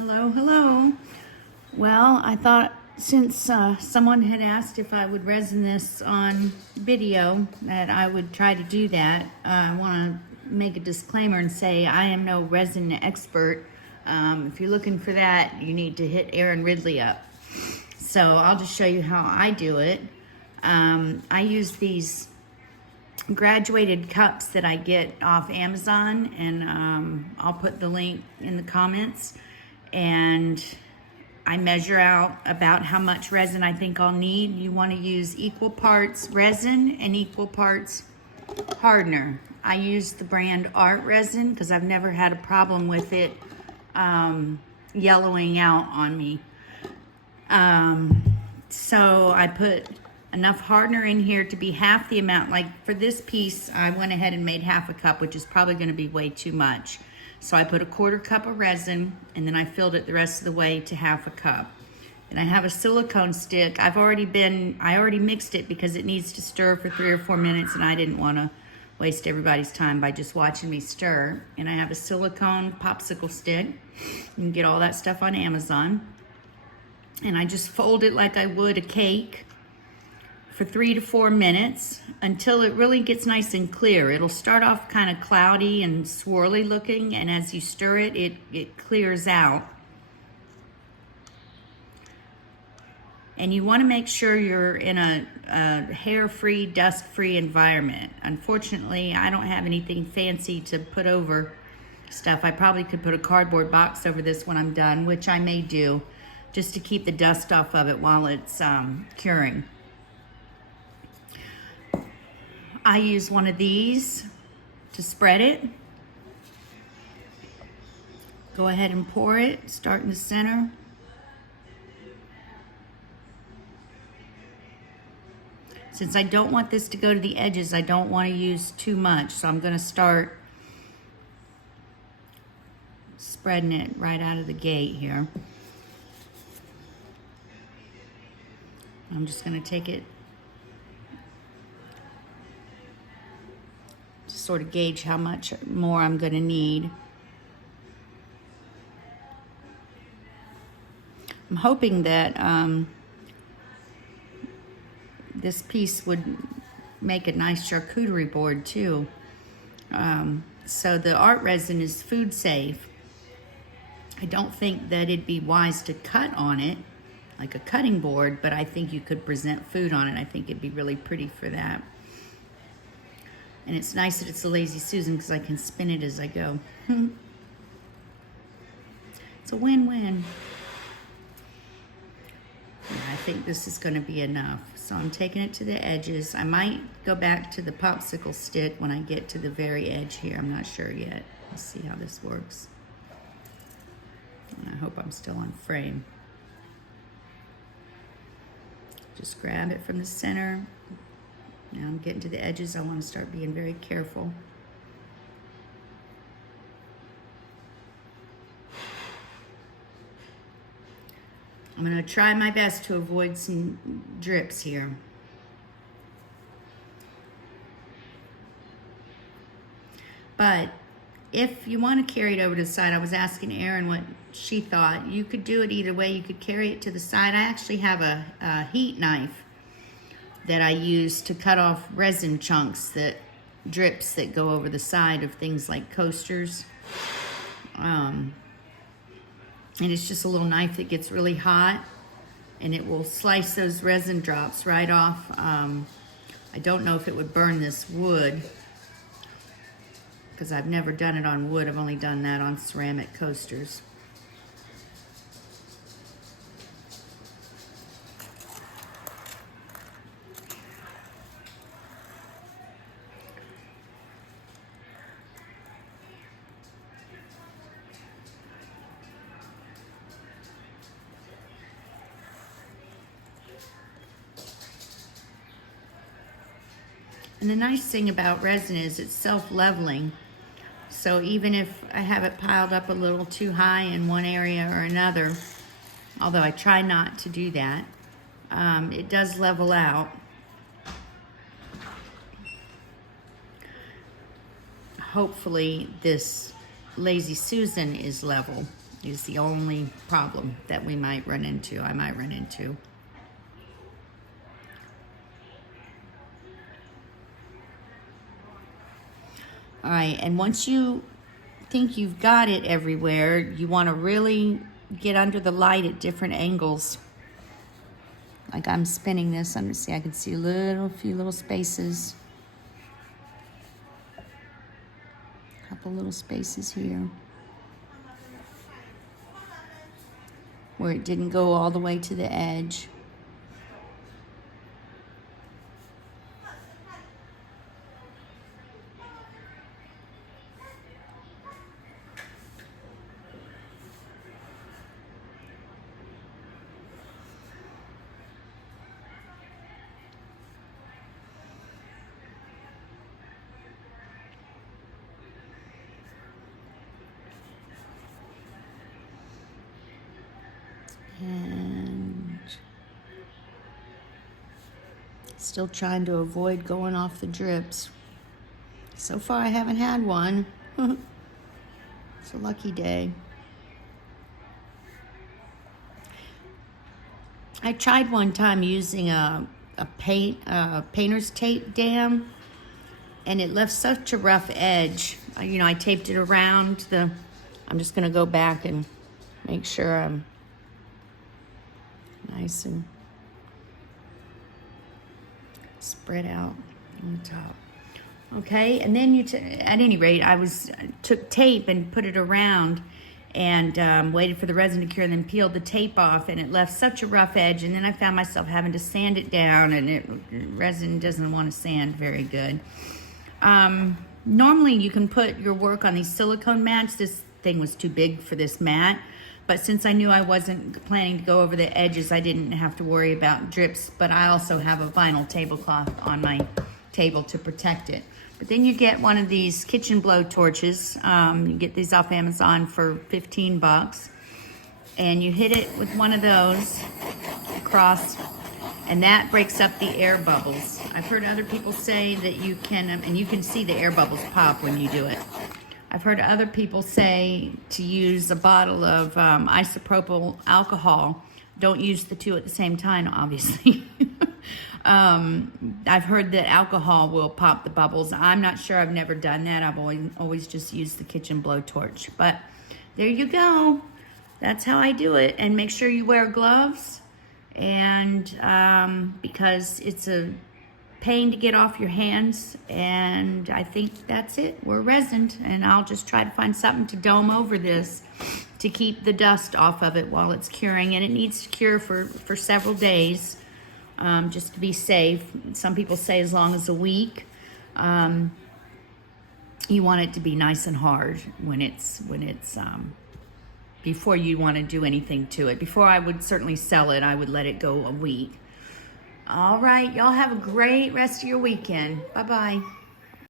Hello, hello. Well, I thought since someone had asked if I would resin this on video, that I would try to do that. I want to make a disclaimer and say I am no resin expert. If you're looking for that, you need to hit Aaron Ridley up. So I'll just show you how I do it. I use these graduated cups that I get off Amazon, and I'll put the link in the comments. And I measure out about how much resin I think I'll need. You want to use equal parts resin and equal parts hardener. I use the brand Art Resin because I've never had a problem with it yellowing out on me. So I put enough hardener in here to be half the amount. Like for this piece, I went ahead and made half a cup, which is probably going to be way too much. So I put a 1/4 cup of resin, and then I filled it the rest of the way to half a cup. And I have a silicone stick. I already mixed it because it needs to stir for 3 or 4 minutes, and I didn't want to waste everybody's time by just watching me stir. And I have a silicone popsicle stick. You can get all that stuff on Amazon. And I just fold it like I would a cake for 3 to 4 minutes until it really gets nice and clear. It'll start off kind of cloudy and swirly looking, and as you stir it, it clears out. And you want to make sure you're in a hair-free, dust-free environment. Unfortunately, I don't have anything fancy to put over stuff. I probably could put a cardboard box over this when I'm done, which I may do, just to keep the dust off of it while it's curing. I use one of these to spread it. Go ahead and pour it, start in the center. Since I don't want this to go to the edges, I don't want to use too much, so I'm going to start spreading it right out of the gate here. I'm just going to take it, sort of gauge how much more I'm going to need. I'm hoping that this piece would make a nice charcuterie board too. So the art resin is food safe. I don't think that it'd be wise to cut on it like a cutting board, but I think you could present food on it. I think it'd be really pretty for that. And it's nice that it's a Lazy Susan because I can spin it as I go. It's a win-win. Yeah, I think this is going to be enough. So I'm taking it to the edges. I might go back to the popsicle stick when I get to the very edge here. I'm not sure yet. Let's see how this works. And I hope I'm still on frame. Just grab it from the center. Now I'm getting to the edges. I want to start being very careful. I'm going to try my best to avoid some drips here. But if you want to carry it over to the side, I was asking Erin what she thought. You could do it either way. You could carry it to the side. I actually have a heat knife that I use to cut off resin chunks, drips that go over the side of things like coasters. And it's just a little knife that gets really hot, and it will slice those resin drops right off. I don't know if it would burn this wood, because I've never done it on wood. I've only done that on ceramic coasters. And the nice thing about resin is it's self-leveling. So even if I have it piled up a little too high in one area or another, although I try not to do that, it does level out. Hopefully this Lazy Susan is level. is the only problem that I might run into. All right, and once you think you've got it everywhere, you want to really get under the light at different angles. Like I'm spinning this, I can see a few little spaces. A couple little spaces here where it didn't go all the way to the edge. And still trying to avoid going off the drips. So far I haven't had one. It's a lucky day. I tried one time using a painter's tape dam, and it left such a rough edge. I taped it around I'm just gonna go back and make sure I'm nice and spread out on the top. Okay, and then at any rate, I took tape and put it around and waited for the resin to cure, and then peeled the tape off, and it left such a rough edge, and then I found myself having to sand it down, and resin doesn't want to sand very good. Normally you can put your work on these silicone mats. This thing was too big for this mat, but since I knew I wasn't planning to go over the edges, I didn't have to worry about drips, but I also have a vinyl tablecloth on my table to protect it. But then you get one of these kitchen blow torches. You get these off Amazon for 15 bucks. And you hit it with one of those across, and that breaks up the air bubbles. I've heard other people say that you can, and you can see the air bubbles pop when you do it. I've heard other people say to use a bottle of isopropyl alcohol. Don't use the two at the same time, obviously. I've heard that alcohol will pop the bubbles. I'm not sure. I've never done that. I've always just used the kitchen blowtorch. But there you go. That's how I do it. And make sure you wear gloves, and because it's a pain to get off your hands. And I think that's it. We're resined, and I'll just try to find something to dome over this to keep the dust off of it while it's curing. And it needs to cure for several days. Just to be safe. Some people say as long as a week. You want it to be nice and hard when it's before you want to do anything to it. Before I would certainly sell it, I would let it go a week. All right, y'all have a great rest of your weekend. Bye-bye.